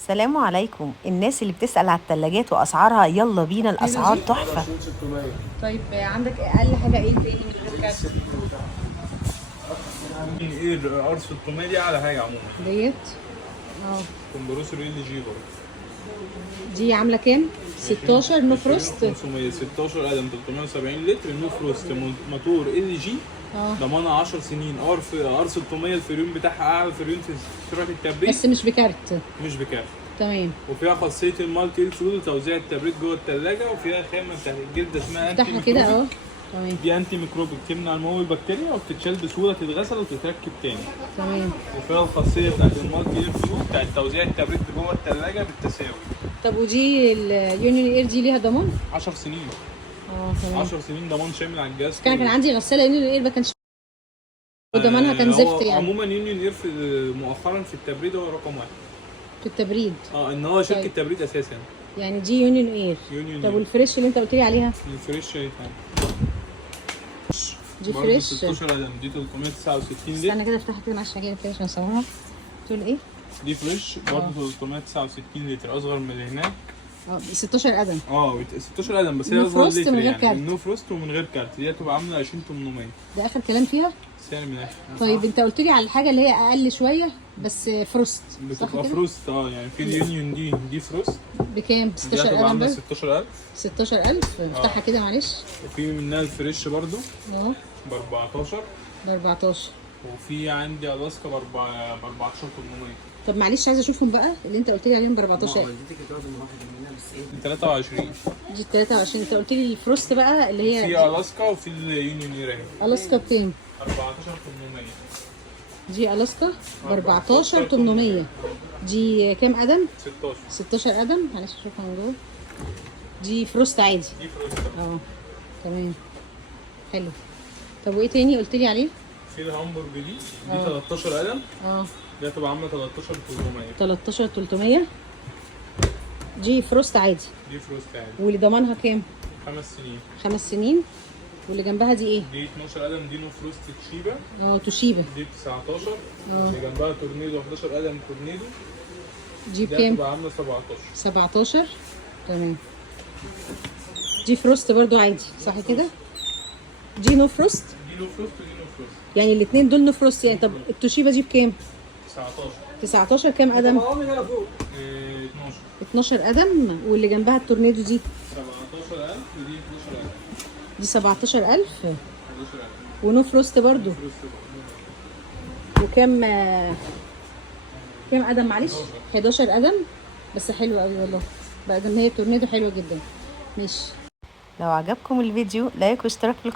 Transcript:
السلام عليكم. الناس اللي بتسأل على الثلاجات وأسعارها، يلا بينا، الأسعار تحفة. طيب عندك اقل حاجه ايه تاني من غير كارت؟ ايه الار 600 دي على حاجه عموما. ديت كومبروسور ال جي برضه دي عامله كام؟ 16 نو فروست. 500 16 قدم 370 لتر نو فروست موتور ال جي. ضمانها 10 سنين. ار 600 الفريون بتاعها اعلى فريون في سرعه التبريد بس مش بكارت. مش بكارت. تمام. وفيها خاصيه المالتي فلود وتوزيع التبريد جوه الثلاجه، وفيها خامه تحت الجلد اسمها انتي افتحها كده ميكروبيك. تمام. دي انتي ميكروبيك تمنع نمو البكتيريا وبتتشال بسهوله، تتغسل وتتركب تاني. تمام. وفيها الخاصيه بتاعت المالتي فلود بتاعت توزيع التبريد جوه الثلاجه بالتساوي. طب ودي اليونيون اير دي ليها ضمان؟ 10 سنين. تمام. 10 سنين ضمان شامل على الجهاز. كان عندي غساله يونيون اير ما كانش وضمانها كان زفت يعني. عموما يونيون اير مؤخرا في التبريد هو رقم واحد في التبريد. ان هو شركه طيب. تبريد اساسا. يعني دي يونيون اير. طب والفريش اللي انت قلت لي عليها؟ الفريش ايه ثاني؟ دي فريش 16 قدم دي 369 لتر. استنى كده افتحها كده معلش هجيب فريش عشان اصورها. تقول ايه؟ دي فريش برضه 369 لتر، اصغر من اللي هناك. 16 قدم. 16 قدم بس هي نو اصغر فروست لتر من غير يعني. كارت. نو فروست ومن غير كارت دي هتبقى عامله 20800. ده اخر كلام فيها؟ سعر من الاخر. طيب انت قلت لي على الحاجه اللي هي اقل شويه بس فروست، صح بتبقى كده؟ فروست يعني في اليونيون دي فروست. بكام؟ دي 16 هتبقى قدم عامله بس؟ 16000. 16000. افتحها كده معلش. وفي منها الفريش برضه اهو ب 14. ب 14. وفي عندي الاسكا ب 14800. طب معلش عايزه اشوفهم بقى اللي انت قلت لي عليهم ب 14. والدتك هتاخد من واحد مننا بس ايه؟ 23. دي 23. انت قلت لي الفروست بقى اللي هي في الاسكا وفي اليونيون اير اهي. الاسكا بكام؟ 14800. دي الاسكا ب 14800. دي كام قدم؟ 16. 16 قدم. معلش اشوفها من جوه. دي فروست عادي. دي فروست. تمام. حلو. طب وايه تاني قلت لي عليه؟ في الهامبورج دي 13 قدم. دي هتبقى عامله 13800. 13300. دي فروست عادي. دي فروست عادي. واللي ضمانها كام؟ 5 سنين. 5 سنين. واللي جنبها دي ايه؟ دي 12 قدم دي نو فروست تشيبا. توشيبا. دي 19. اللي جنبها تورنيدو 11 قدم تورنيدو. دي دي بكام؟ هتبقى عامله 17. 17. تمام. دي فروست برضو عادي، صح كده؟ دي نو فروست؟ دي نو فروست ودي نو فروست. يعني الاثنين دول نو فروست يعني. طب التوشيبا دي بكام؟ 19. 19. كام قدم؟ 12. 12 قدم. واللي جنبها التورنيدو دي 17000 ودي 12000. دي 17000 11000. ونو فروست برضو. وكام كام قدم معلش؟ 11 قدم. بس حلو قوي والله، بقى هي تورنيدو حلوه جدا. ماشي. لو عجبكم الفيديو لايك واشتراك في